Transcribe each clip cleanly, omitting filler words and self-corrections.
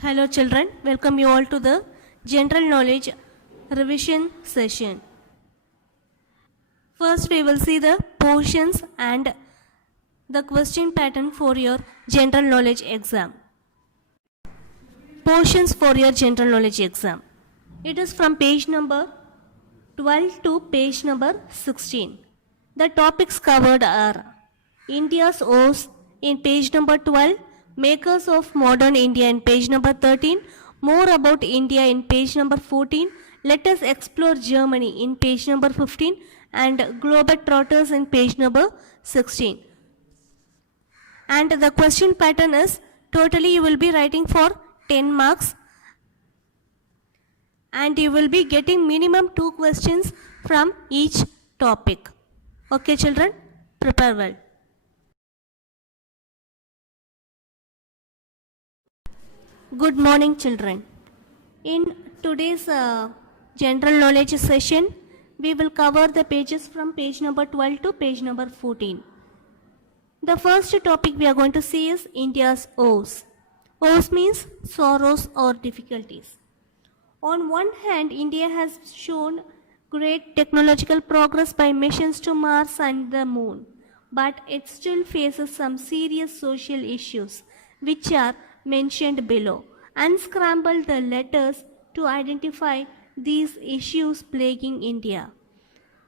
Hello children, welcome you all to the general knowledge revision session. First we will see the portions and the question pattern for your general knowledge exam. Portions for your general knowledge exam. It is from page number 12 to page number 16. The topics covered are India's O's in page number 12, Makers of Modern India in page number 13, More About India in page number 14, Let Us Explore Germany in page number 15, and Globetrotters in page number 16. And the question pattern is totally you will be writing for 10 marks and you will be getting minimum 2 questions from each topic. Okay children, prepare well. Good morning children. In today's general knowledge session, we will cover the pages from page number 12 to page number 14. The first topic we are going to see is India's O's. O's means sorrows or difficulties. On one hand, India has shown great technological progress by missions to Mars and the Moon, but it still faces some serious social issues, which are mentioned below. Unscramble the letters to identify these issues plaguing India.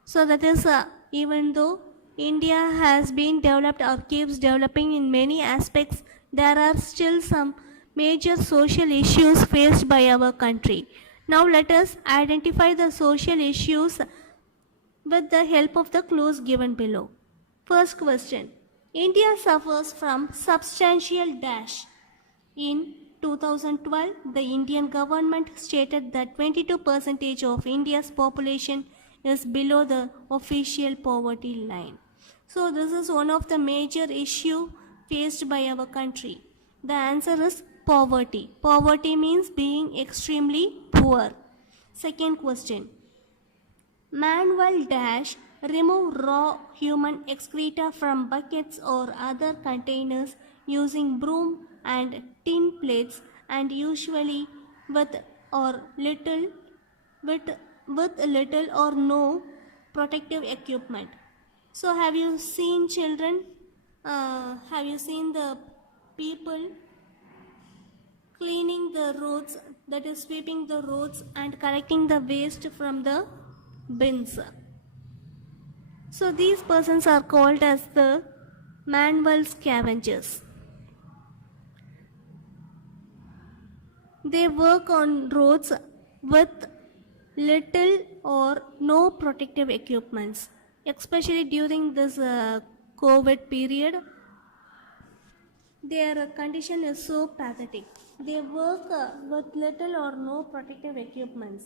So that is, even though India has been developed or keeps developing in many aspects, there are still some major social issues faced by our country. Now let us identify the social issues with the help of the clues given below. First question. India suffers from substantial dash. In 2012, the Indian government stated that 22% of India's population is below the official poverty line. So this is one of the major issue faced by our country. The answer is poverty. Poverty means being extremely poor. Second question. Manual dash remove raw human excreta from buckets or other containers using broom and tin plates and usually with little or no protective equipment. So have you seen children? Have you seen the people cleaning the roads, that is sweeping the roads and collecting the waste from the bins? So these persons are called as the manual scavengers. They work on roads with little or no protective equipments, especially during this COVID period. Their condition is so pathetic. They work with little or no protective equipments.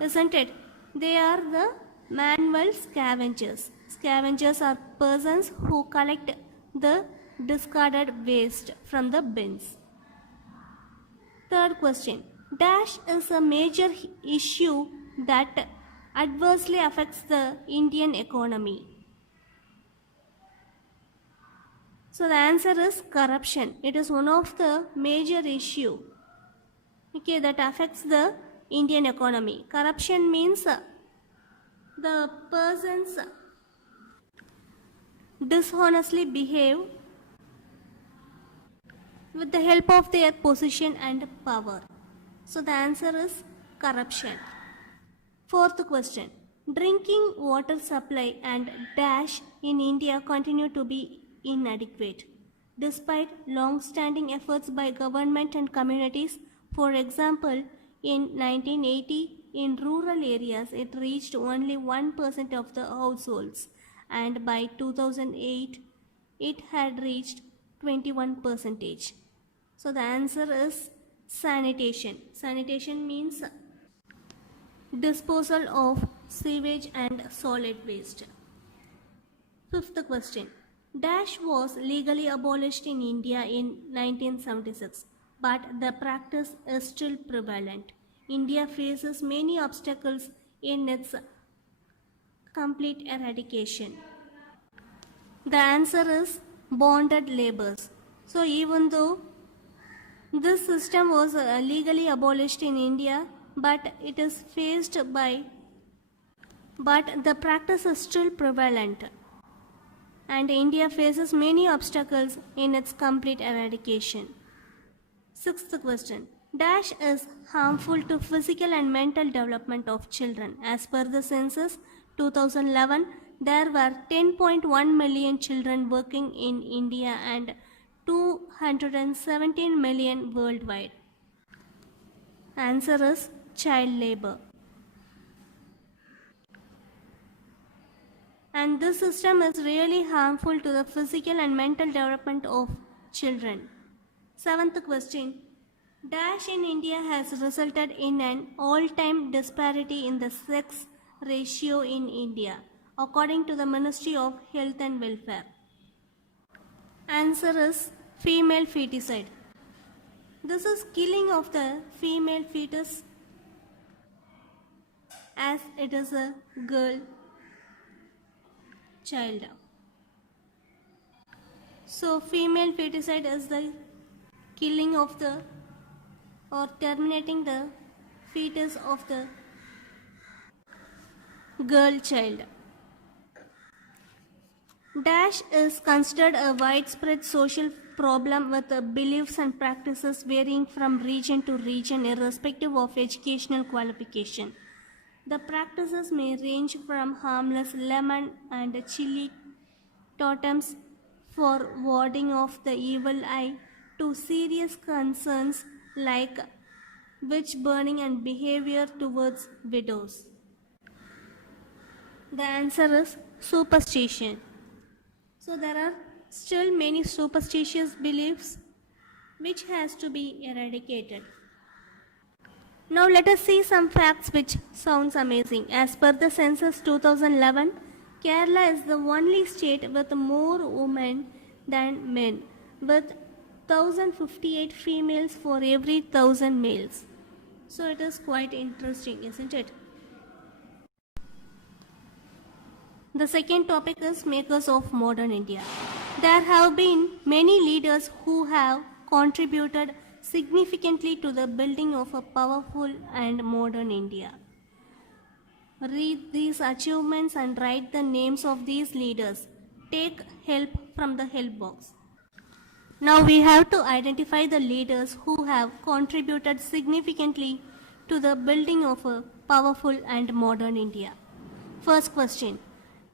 Isn't it? They are the manual scavengers. Scavengers are persons who collect the discarded waste from the bins. Third question. Dash is a major issue that adversely affects the Indian economy. So the answer is corruption. It is one of the major issue, okay, that affects the Indian economy. Corruption means the persons dishonestly behave with the help of their position and power. So the answer is corruption. Fourth question. Drinking water supply and dash in India continue to be inadequate, despite long-standing efforts by government and communities. For example, in 1980, in rural areas, it reached only 1% of the households, and by 2008, it had reached 21%. So the answer is sanitation. Sanitation means disposal of sewage and solid waste. Fifth question. Dash was legally abolished in India in 1976, but the practice is still prevalent. India faces many obstacles in its complete eradication. The answer is bonded labors. So even though This system was legally abolished in India, but it is but the practice is still prevalent, and India faces many obstacles in its complete eradication. Sixth question. Dash is harmful to physical and mental development of children. As per the census 2011, there were 10.1 million children working in India and 217 million worldwide. Answer is child labor. And this system is really harmful to the physical and mental development of children. Seventh question. Dash in India has resulted in an all-time disparity in the sex ratio in India, according to the Ministry of Health and Welfare. Answer is female feticide. This is killing of the female fetus as it is a girl child. So female feticide is the killing of the or terminating the fetus of the girl child. Dash is considered a widespread social problem with beliefs and practices varying from region to region irrespective of educational qualification. The practices may range from harmless lemon and chili totems for warding off the evil eye to serious concerns like witch burning and behavior towards widows. The answer is superstition. So there are still many superstitious beliefs which has to be eradicated. Now let us see some facts which sounds amazing. As per the census 2011, Kerala is the only state with more women than men, with 1058 females for every 1000 males. So it is quite interesting, isn't it? The second topic is makers of modern India. There have been many leaders who have contributed significantly to the building of a powerful and modern India. Read these achievements and write the names of these leaders. Take help from the help box. Now we have to identify the leaders who have contributed significantly to the building of a powerful and modern India. First question.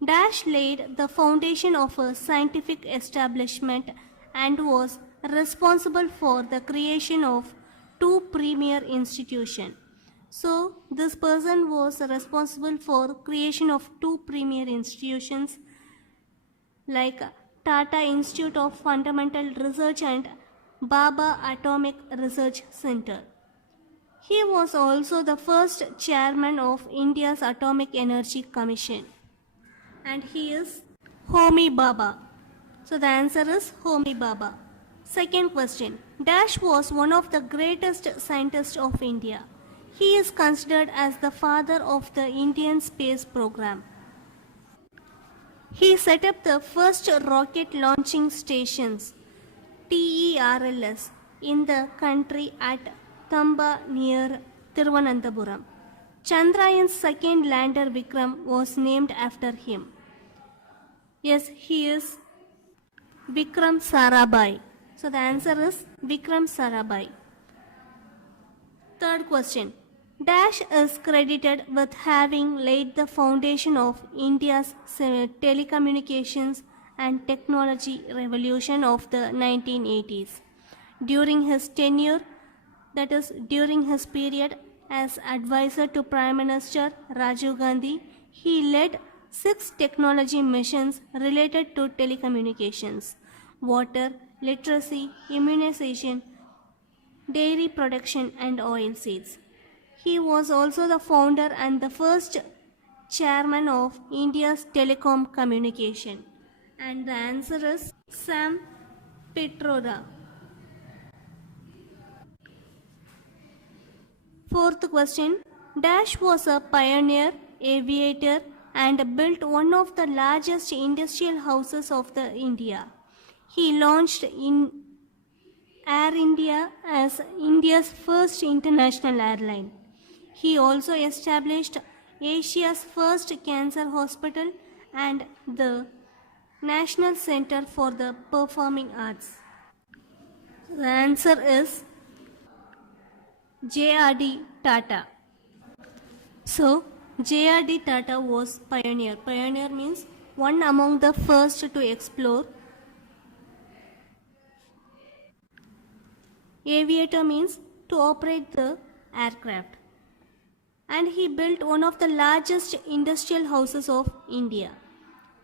Dash laid the foundation of a scientific establishment and was responsible for the creation of two premier institutions. So this person was responsible for creation of two premier institutions like Tata Institute of Fundamental Research and Baba Atomic Research Center. He was also the first chairman of India's Atomic Energy Commission. And he is Homi Bhabha. So the answer is Homi Bhabha. Second question. Dash was one of the greatest scientists of India. He is considered as the father of the Indian space program. He set up the first rocket launching stations, TERLS, in the country at Thamba near Thiruvananthapuram. Chandrayaan's second lander Vikram was named after him. Yes, he is Vikram Sarabhai. So the answer is Vikram Sarabhai. Third question. Dash is credited with having laid the foundation of India's telecommunications and technology revolution of the 1980s. During his tenure, that is during his period as advisor to Prime Minister Rajiv Gandhi, he led 6 technology missions related to telecommunications, water, literacy, immunization, dairy production and oil seeds. He was also the founder and the first chairman of India's telecom communication. And the answer is Sam Pitroda. Fourth question. Dash was a pioneer, aviator and built one of the largest industrial houses of the India. He launched in Air India as India's first international airline. He also established Asia's first cancer hospital and the National Center for the Performing Arts. The answer is J.R.D. Tata. So, J.R.D. Tata was pioneer. Pioneer means one among the first to explore. Aviator means to operate the aircraft. And he built one of the largest industrial houses of India.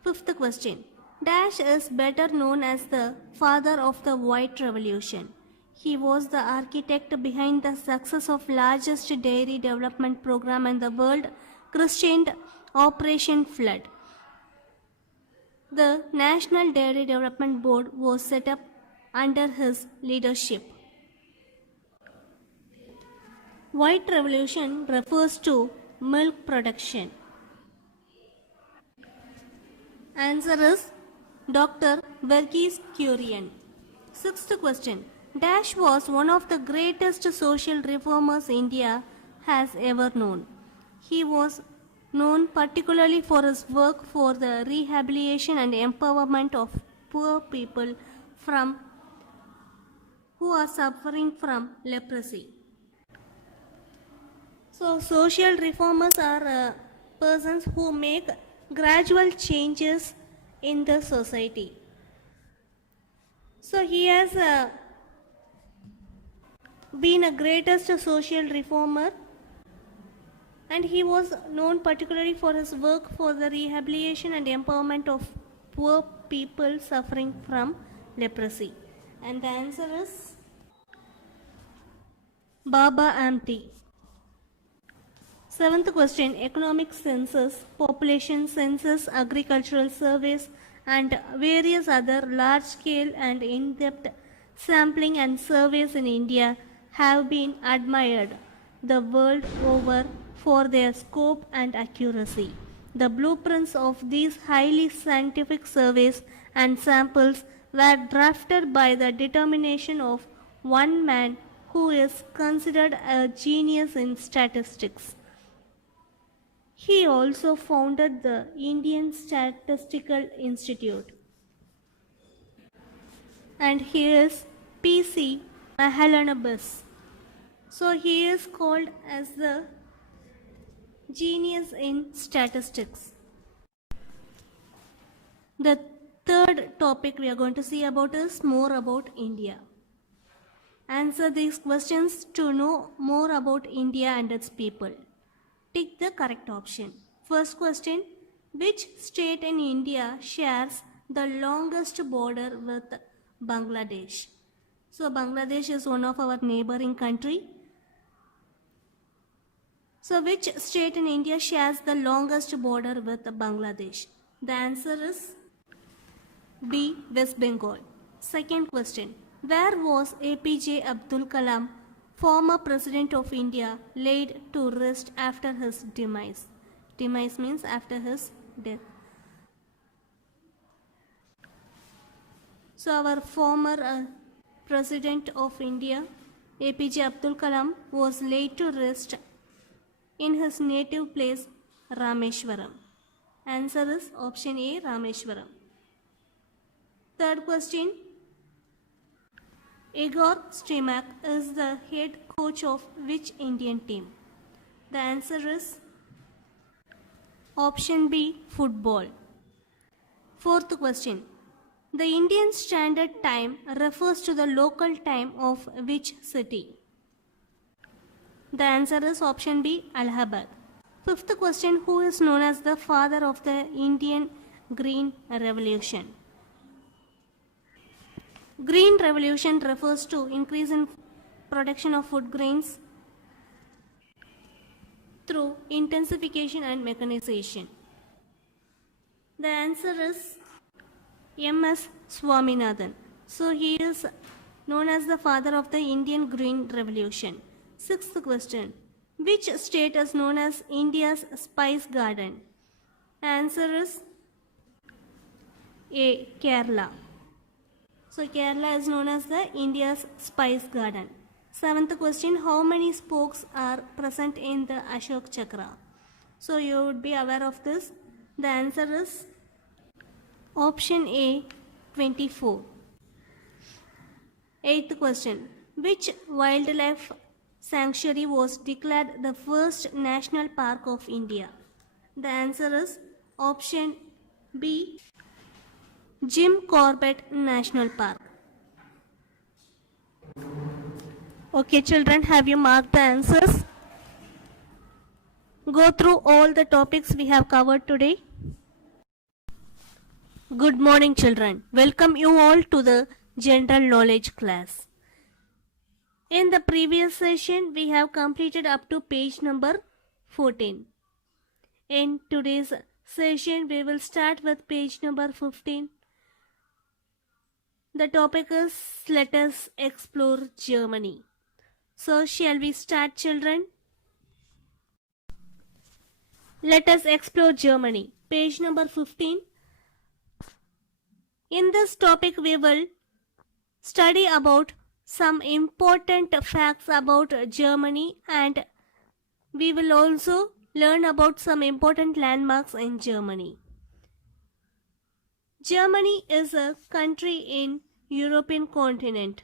Fifth question. Dash is better known as the father of the White Revolution. He was the architect behind the success of largest dairy development program in the world, christened Operation Flood. The National Dairy Development Board was set up under his leadership. White Revolution refers to milk production. Answer is Dr. Verghese Kurian. Sixth question. Dash was one of the greatest social reformers India has ever known. He was known particularly for his work for the rehabilitation and empowerment of poor people who are suffering from leprosy. So, social reformers are persons who make gradual changes in the society. So, he has been a greatest social reformer, and he was known particularly for his work for the rehabilitation and empowerment of poor people suffering from leprosy. And the answer is Baba Amte. Seventh question. Economic census, population census, agricultural surveys, and various other large-scale and in-depth sampling and surveys in India have been admired the world over for their scope and accuracy. The blueprints of these highly scientific surveys and samples were drafted by the determination of one man who is considered a genius in statistics. He also founded the Indian Statistical Institute. And he is P.C. Mahalanobis. So he is called as the genius in statistics. The third topic we are going to see about is more about India. Answer these questions to know more about India and its people. Tick the correct option. First question. Which state in India shares the longest border with Bangladesh? So Bangladesh is one of our neighboring country. So which state in India shares the longest border with Bangladesh? The answer is B. West Bengal. Second question. Where was APJ Abdul Kalam, former President of India, laid to rest after his demise? Demise means after his death. So our former President of India, APJ Abdul Kalam, was laid to rest in his native place, Rameshwaram. Answer is option A, Rameshwaram. Third question. Igor Stimac is the head coach of which Indian team? The answer is option B, football. Fourth question. The Indian Standard Time refers to the local time of which city? The answer is option B, Allahabad. Fifth question. Who is known as the father of the Indian Green Revolution? Green Revolution refers to increase in production of food grains through intensification and mechanization. The answer is M.S. Swaminathan. So he is known as the father of the Indian Green Revolution. Sixth question. Which state is known as India's Spice Garden? Answer is A. Kerala. So Kerala is known as the India's spice garden. Seventh question, how many spokes are present in the Ashok Chakra? So you would be aware of this. The answer is option A, 24. Eighth question, which wildlife sanctuary was declared the first national park of India? The answer is option B, Jim Corbett National Park. Okay, children, have you marked the answers? Go through all the topics we have covered today. Good morning, children. Welcome you all to the general knowledge class. In the previous session, we have completed up to page number 14. In today's session, we will start with page number 15. The topic is let us explore Germany. So, shall we start, children? Let us explore Germany. Page number 15. In this topic, we will study about some important facts about Germany, and we will also learn about some important landmarks in Germany. Germany is a country in European continent.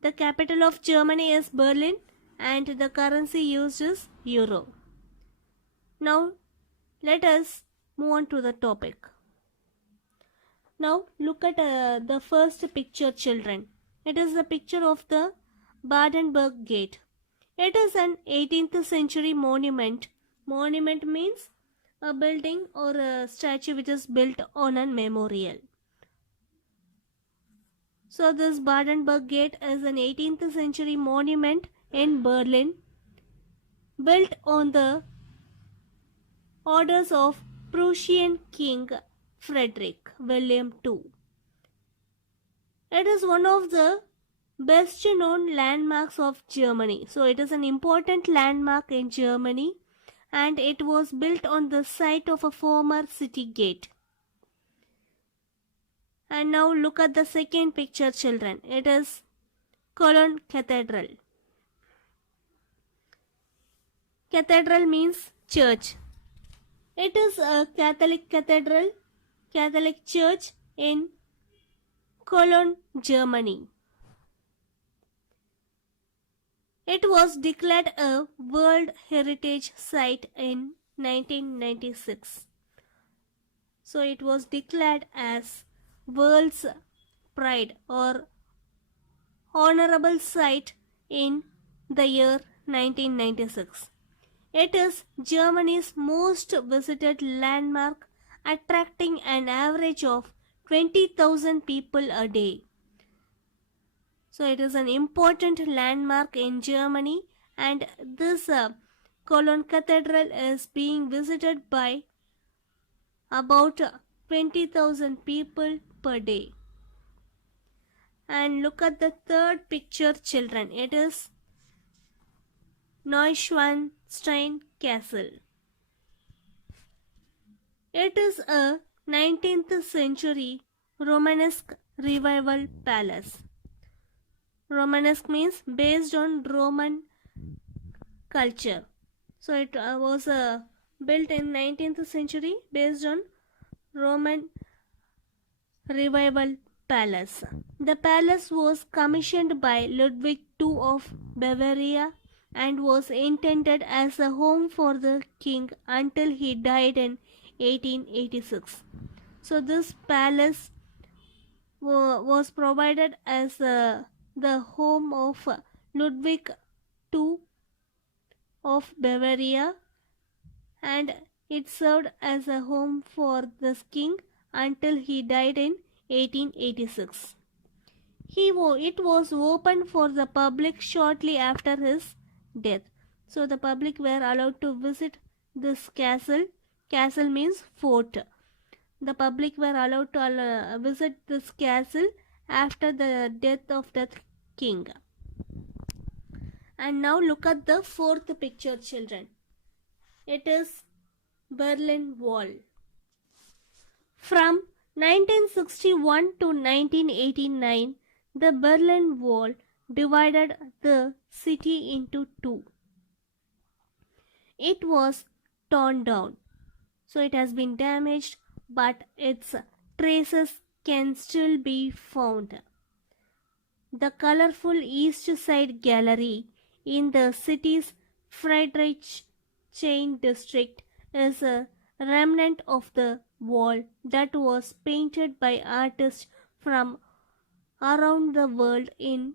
The capital of Germany is Berlin and the currency used is Euro. Now let us move on to the topic. Now look at the first picture, children. It is the picture of the Brandenburg Gate. It is an 18th century monument. Monument means a building or a statue which is built on a memorial. So this Brandenburg Gate is an 18th century monument in Berlin, built on the orders of Prussian King Frederick William II. It is one of the best known landmarks of Germany. So it is an important landmark in Germany, and it was built on the site of a former city gate. And now look at the second picture, children. It is Cologne Cathedral. Cathedral means church. It is a Catholic cathedral, Catholic church in Cologne, Germany. It was declared a World Heritage Site in 1996. So it was declared as World's Pride or Honorable Site in the year 1996. It is Germany's most visited landmark, attracting an average of 20,000 people a day. So it is an important landmark in Germany, and this Cologne Cathedral is being visited by about 20,000 people per day. And look at the third picture, children. It is Neuschwanstein Castle. It is a 19th century Romanesque revival palace. Romanesque means based on Roman culture. So it was built in 19th century based on Roman revival palace. The palace was commissioned by Ludwig II of Bavaria and was intended as a home for the king until he died in 1886. So this palace was provided as the home of Ludwig II of Bavaria, and it served as a home for this king until he died in 1886. It was opened for the public shortly after his death. So the public were allowed to visit this castle. Castle means fort. The public were allowed to visit this castle after the death of that king. And now look at the fourth picture, children. It is Berlin Wall. From 1961 to 1989, The Berlin Wall divided the city into two. It was torn down, so it has been damaged, but its traces can still be found. The colorful East Side Gallery in the city's Friedrichshain district is a remnant of the wall that was painted by artists from around the world in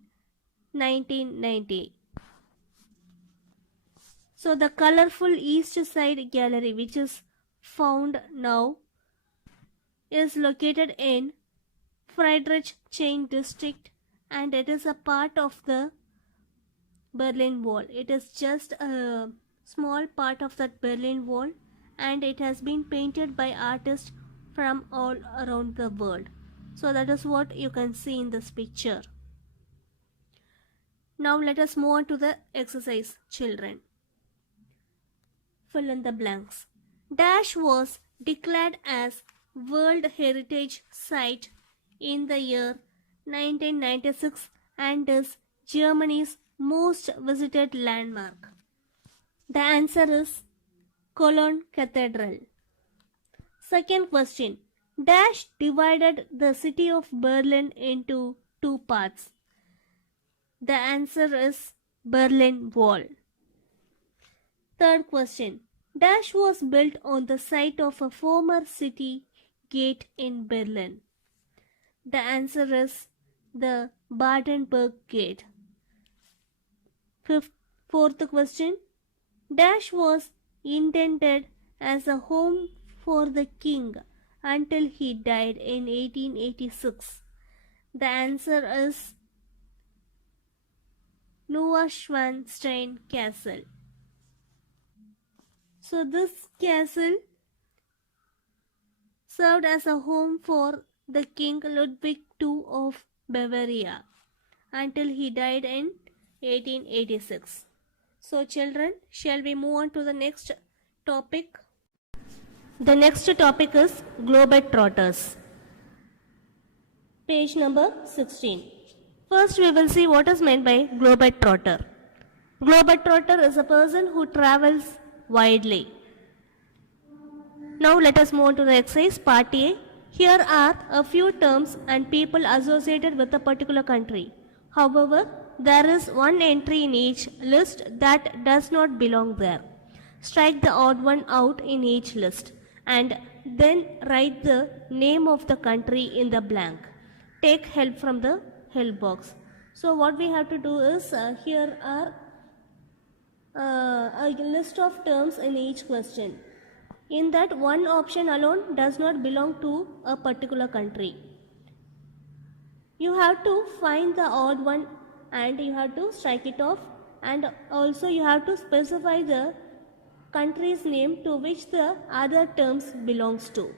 1990. So the colorful East Side Gallery, which is found now, is located in Friedrichshain district, and it is a part of the Berlin Wall. It is just a small part of that Berlin Wall, and it has been painted by artists from all around the world. So that is what you can see in this picture. Now let us move on to the exercise, children. Fill in the blanks. Dash was declared as World Heritage Site in the year 1996 and is Germany's most visited landmark. The answer is Cologne Cathedral. Second question. Dash divided the city of Berlin into two parts. The answer is Berlin Wall. Third question. Dash was built on the site of a former city gate in Berlin. The answer is the Brandenburg Gate. Fourth question. Dash was intended as a home for the king until he died in 1886. The answer is Neuschwanstein Castle. So this castle served as a home for the King Ludwig II of Bavaria until he died in 1886. So children, shall we move on to the next topic? The next topic is Globetrotters. Page number 16. First we will see what is meant by Globetrotter. Globetrotter is a person who travels widely. Now let us move on to the exercise part A. Here are a few terms and people associated with a particular country. However, there is one entry in each list that does not belong there. Strike the odd one out in each list and then write the name of the country in the blank. Take help from the help box. So what we have to do is here are a list of terms in each question. In that, one option alone does not belong to a particular country. You have to find the odd one and you have to strike it off, and also you have to specify the country's name to which the other terms belongs to.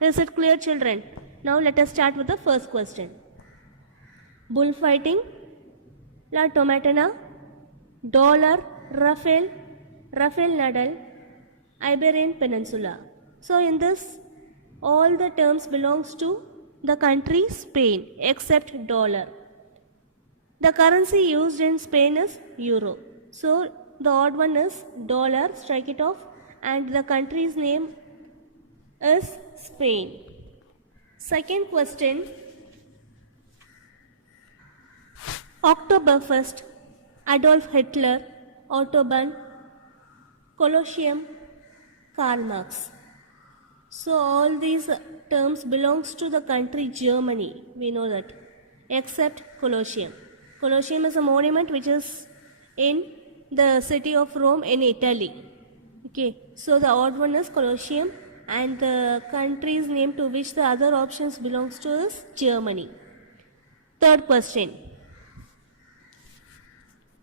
Is it clear, children? Now let us start with the first question. Bullfighting, La Tomatana, Dollar, Rafael Nadal, Iberian Peninsula. So in this, all the terms belongs to the country Spain except dollar. The currency used in Spain is euro. So the odd one is dollar, strike it off, and the country's name is Spain. Second question. Oktoberfest, Adolf Hitler, Autobahn, Colosseum, Karl Marx. So all these terms belongs to the country Germany, we know that, except Colosseum. Colosseum is a monument which is in the city of Rome in Italy. Okay, so the odd one is Colosseum and the country's name to which the other options belongs to is Germany. Third question.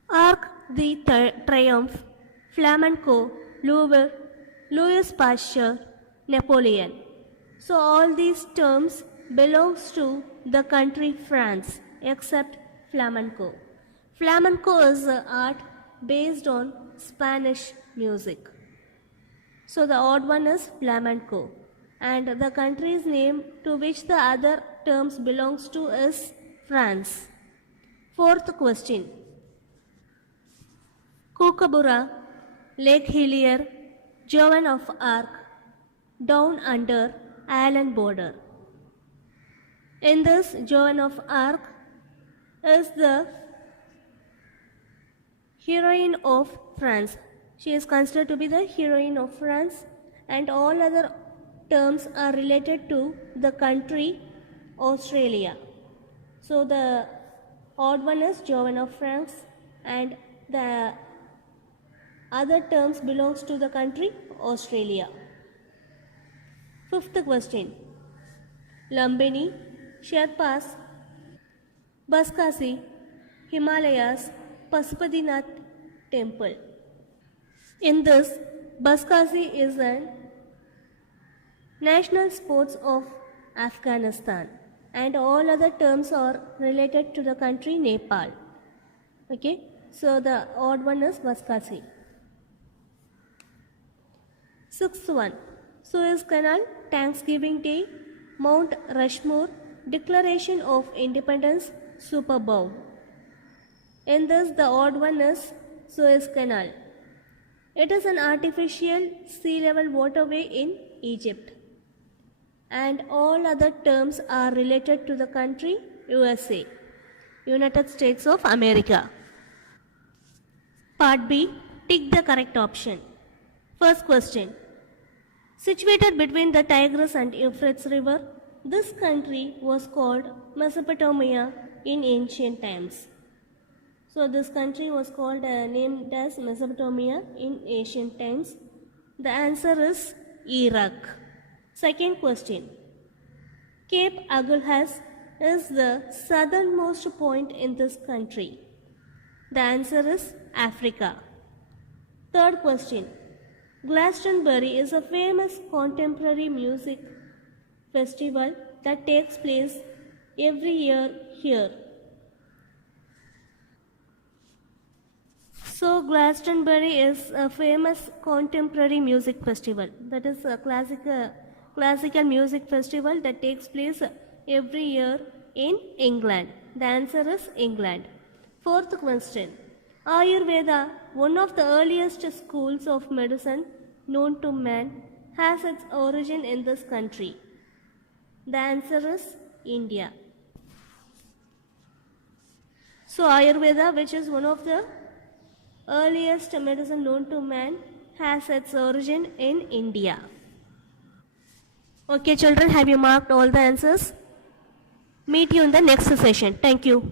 Arc de Triomphe, Flamenco, Louvre, Louis Pasteur, Napoleon. So all these terms belongs to the country France except flamenco. Flamenco is art based on Spanish music. So the odd one is flamenco, and the country's name to which the other terms belongs to is France. Fourth question. Kookaburra, Lake Hillier, Joan of Arc, Down Under, Island Border. In this, Joan of Arc is the heroine of France. She is considered to be the heroine of France, and all other terms are related to the country Australia. So the odd one is Joan of France, and the other terms belongs to the country Australia. Fifth question. Lumbini, Sherpas, Baskasi, Himalayas, Pasupadinath temple. In this, Baskasi is a national sports of Afghanistan, and all other terms are related to the country Nepal. Okay, so the odd one is Baskasi. Sixth one, Suez Canal, Thanksgiving Day, Mount Rushmore, Declaration of Independence, Super Bowl. In this, the odd one is Suez Canal. It is an artificial sea level waterway in Egypt, and all other terms are related to the country USA, United States of America. Part B, tick the correct option. First question. Situated between the Tigris and Euphrates River, this country was called Mesopotamia in ancient times. So this country was called named as Mesopotamia in ancient times. The answer is Iraq. Second question. Cape Agulhas is the southernmost point in this country. The answer is Africa. Third question. Glastonbury is a famous contemporary music festival that takes place every year here. So Glastonbury is a famous contemporary music festival, that is a classical music festival that takes place every year in England. The answer is England. Fourth question. Ayurveda, one of the earliest schools of medicine known to man, has its origin in this country. The answer is India. So Ayurveda, which is one of the earliest medicine known to man, has its origin in India. Okay children, have you marked all the answers? Meet you in the next session. Thank you.